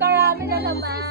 Karami na naman.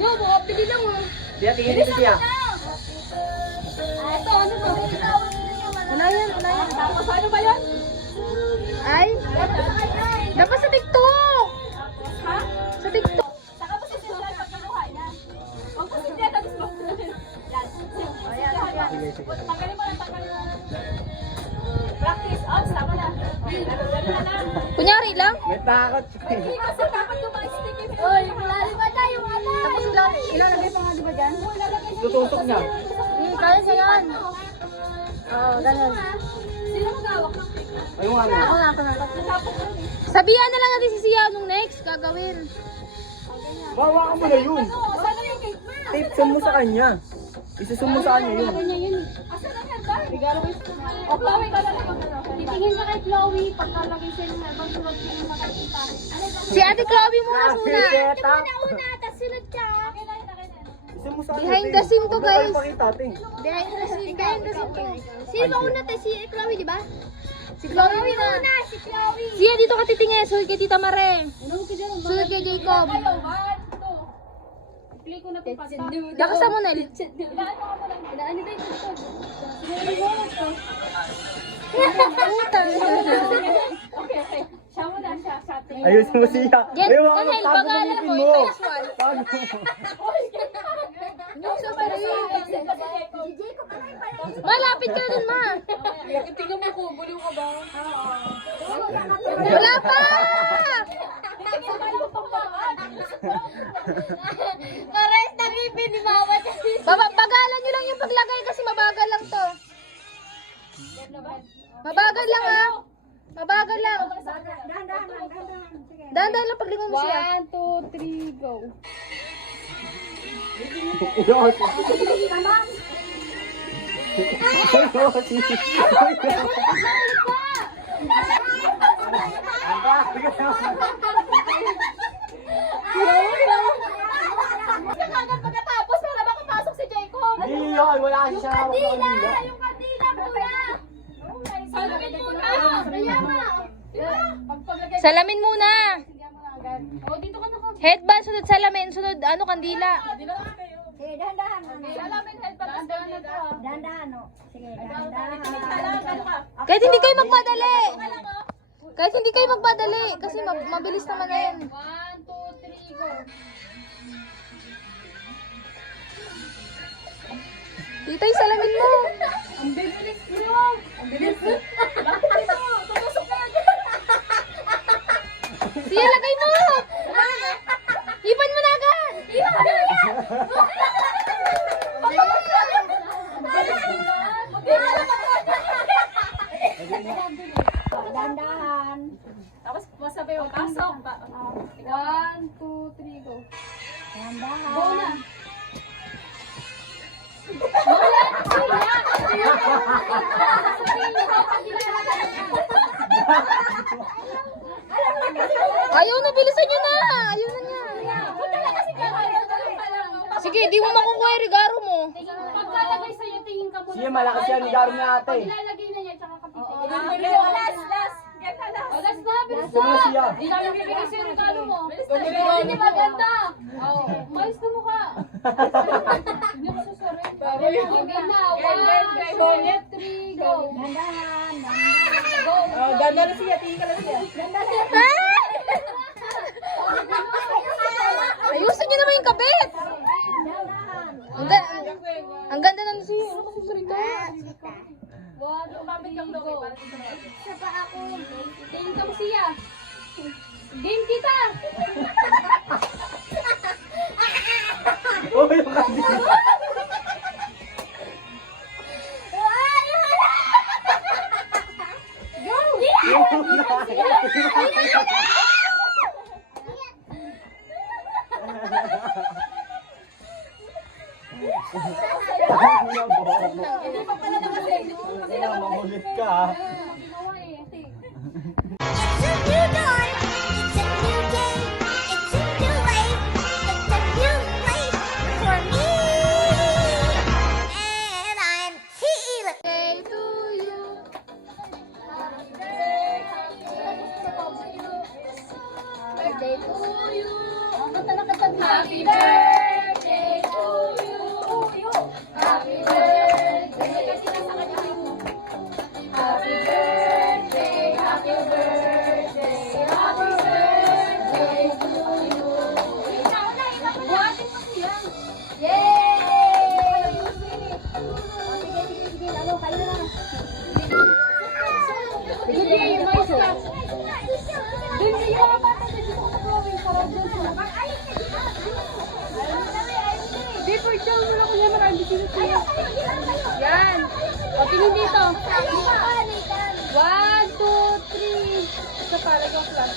Yo, baka pili lang oh. Siya, tingin dito siya. Ito, ano to? Unayan. Tapos ano ba yan? Ay, dapat sa TikTok. Ha? Sa TikTok. Saka mo si Sila pag nakuha yan. Huwag mo si Sila, tapos mo. Yan. Tanggalin mo. Practice. Tama na. Kunyari lang? May takot. Hindi kasi dapat yung mga sticky. Oy, malalim pa tayo, ano? Tapos ilalagay pa nga di ba dyan? Tutusok niya. Kaya siya yan. Oo, ganun. Sino mag-awak? Ayun nga Ako na. Sabihan na lang natin si Sia nung next gagawin. Bawa ka mo na yun. Sana yung cake ma? Tips mo sa kanya. Isusum mo sa kanya yun. Asan ang herbal? Regalo ko yung O, Chloe, ka na lang. Titingin ka kay Chloe pagkalagay siya ng herbal sunod yung makikita. Si Ate Chloe muna muna. Seta. Tapos sunod siya. Isum mo sa kanya. Behind the scene to, guys. Pakita atin. Behind the scene to. Sino ba una tayo? Si Chloe, di ba? Si Chloe muna. Si Chloe. Siya, dito ka titingin. Sunod kay Tita Mare. Sunod kay Jacob. Play ko na ito pata. Lakas mo na. Ilaan nito yung tukod. Okay. Siya mo na siya sa atin. Ayusin mo siya. Jen, Ayaw, Daniel, tago pag-aaral gamitin mo. mo. Casual. Tago. Malapit ka dun, ma. Tingnan mo ko, buliw ka ba? Wala pa! Pares na bibi ni Mama. Bagalan nyo lang yung paglagay kasi mabagal lang to. Mabagal lang ha. Mabagal lang. Dahan-dahan lang paglingon mo siya. 1, 2, 3, go. Kagad pagkatapos, para makapasok si Jacob. Hindi yun, wala kasi siya hawak na kandila. Yung kandila, kuya. Salamin muna. Kaya nga. Salamin muna. Oh, dito ka na ka. Headband, sunod salamin, sunod ano, kandila. Sige, dahan-dahan. Salamin, headband, kandila. Dahan-dahan, no? Sige, dahan-dahan. Kahit hindi kayo magpadali. Kahit hindi kayo magpadali. Kasi mabilis naman na yan. 1, 2, 3, go. Titay, salamin mo. Ang bilis niyo. Ang bilis. Tutusok na yan. Siya, lagay mo. Ipan mo na agad. Dahan-dahan. Tapos masabay yung pasok. 1, 2, 3, go. Dahan-dahan. Go na. Ayaw na, bilisan nyo na. Ayaw na niya. Sige, di mo makukuha yung regaro mo. Pagkalagay sa'yo, tingin ka muna. Siya, malakas yan, igaro na ate. Ilalagay na niya, tsaka kapitin. Last. Oh, last na, bilis Gusto mo na. siya. Hindi namin bibigay sa'yo yung regalo mo. Hindi Hindi maganda. Oh, mais na mukha. Hindi ko susurin. Okay na. 1, 2, 3, go. Dahan-dahan. Ganda siya, tingin ka lang siya. Ayusin niyo naman yung kabit. Ang ganda na siya. Ano kasi sarito? 1, 2, 3, go. Isa pa ako. Tingin ka mo siya. Game kita. Oh, yung kandila. Hindi pa pala nakasensi. Mamulit ka. Ginawa eh. It's a new dawn, it's a new day, it's a new life, it's a new life for me. And I'm healing. Birthday to you. Birthday to you. Happy birthday to you. Happy birthday. Happy birthday. Happy birthday. Happy birthday to you. Buhatin mo siya. Yay! Sige, lalo, kayo na. Sige, mais ka. Dun siya. Dito ko taklawin. Para dun sila. Di, for sure mo na kuya. Marami sila siya. Yan. O, tingin dito. 1, 2, 3. Isa pa, lagyan ko lang.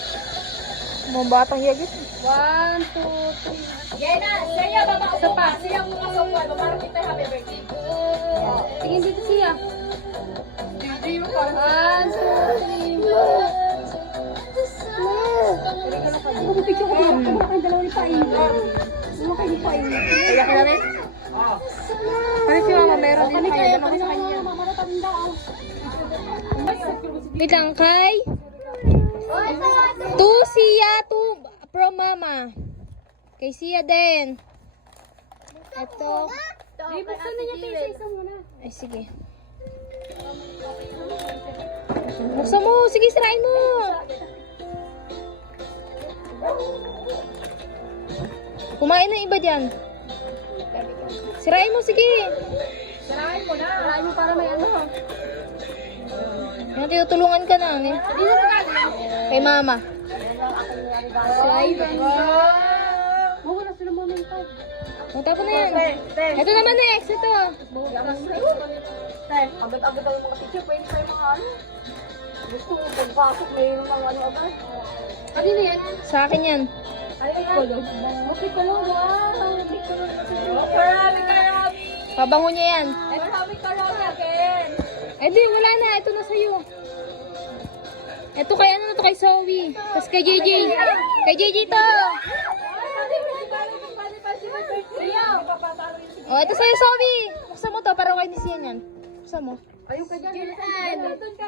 Mga batang yagit. 1, 2, 3. Yan na. Siya baba Isa pa. Siya mo kasawal. Babarang kita happy birthday. Tingin dito siya. 1, 2, 3. Picture ko dito. Kumaka kayong dalawa ni Pain. Kumaka kayo ni Pain. Kaya ka na rin? Ano si Mama? Meron din kayo. Dalawa sa kanya. Mama na tanda. Wait lang, kay? To Sia, to from Mama. Kay Sia din. Ito. Di, buksan na niya tayo isa muna. Ay, sige. Buksan mo. Sige, sirain mo. Kumain na iba dyan. Sirain mo, sige. Sarain mo na. Sarain mo para may ano. Yung tinutulungan ka na. Eh. Di na sa Kay Mama. Slide. Oh, wala sila mama yung tag. Magtapo na yan. Ito naman next. Ito. Abot-abot ang mga teacher. Pwede tayo mga ano. Gusto ko pagpasok mayroon ng ano ba? Kanina yan? Sa akin yan. Bukit Kulog, wow! Bukit Kulog. Karami! Pabango niya yan. Karami again! Eh di, wala na. Ito na sa'yo. Ito kay ano na to, kay Zoe. Tapos kay JJ. Kay JJ to. Oh, ito sa'yo, Zoe. Buksan mo to para kay ni Sian yan. Buksan mo. Ayun ka dyan. Doon ka.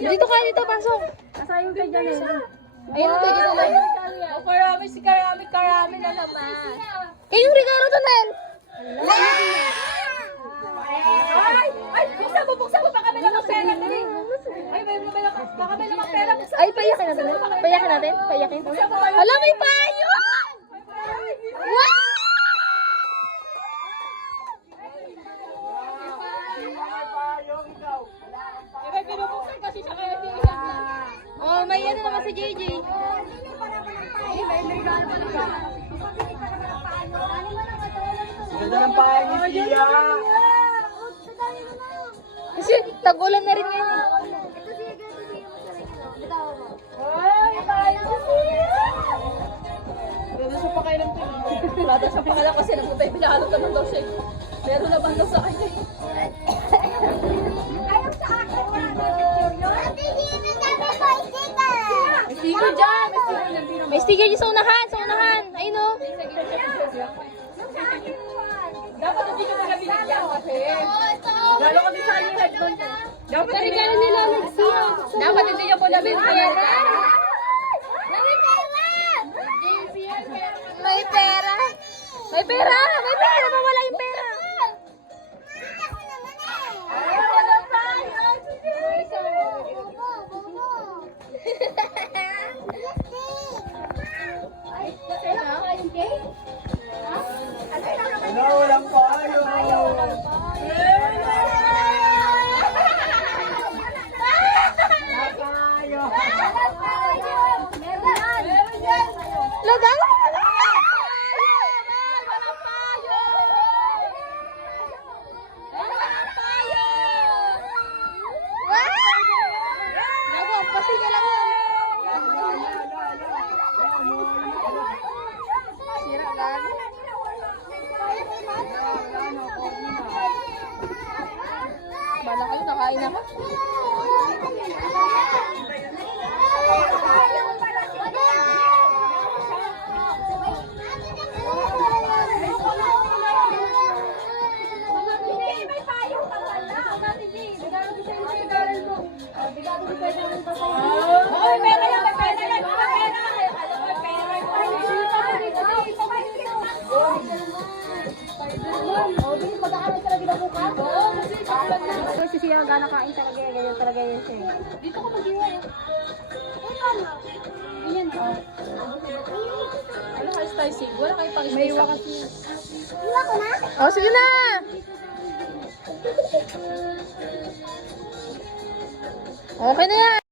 Dito ka, dito, pasok. Ayun ka dyan. Ayun, pwede na lang. Karami na naman. Kayong regalo to, Nan. Ay, buksan mo, baka may lang pera dali. Ay, baka may lang pera. Ay, payakin natin. Payakin natin. Payakin. Alam, may payo! Wow! Pinubuksan kasi siya kaya Oh, may ano naman si JJ. Ganda ng pahay ni Sia. Kasi tag-ulan na rin ngayon. Ay, tayo siya! Meron siya pa kayo ng pinag. Bata siya pa kala kasi nagputay binalot naman daw siya. Meron naman daw sa kanya. Ayaw sa akin na. Ate, hindi kami bicycle. May sticker dyan! May sticker dyan sa unahan. Sa unahan. Ayun o. Dapat hindi ka pala binigyan kasi. Lalo kami sa kanya headphone. Dapat regalo nila Alexia. Dapat hindi niya po binigyan. May pera. May pera. May pera. Mawala yung pera. Ano, walang payo. Lagang. Ako, pasi ka lang yan. Sira gago. Bala kayo, nakain ako. Ay, pera yan! May pera yan! May pera! Alam mo, Kasi siya gana kain talaga, ganyan talaga yun siya. dito ko mag-iwan. Ayan. Ano kayo tayo sig? Wala kayo pang may iwa kasi. Oh, sige na. Okay na yan.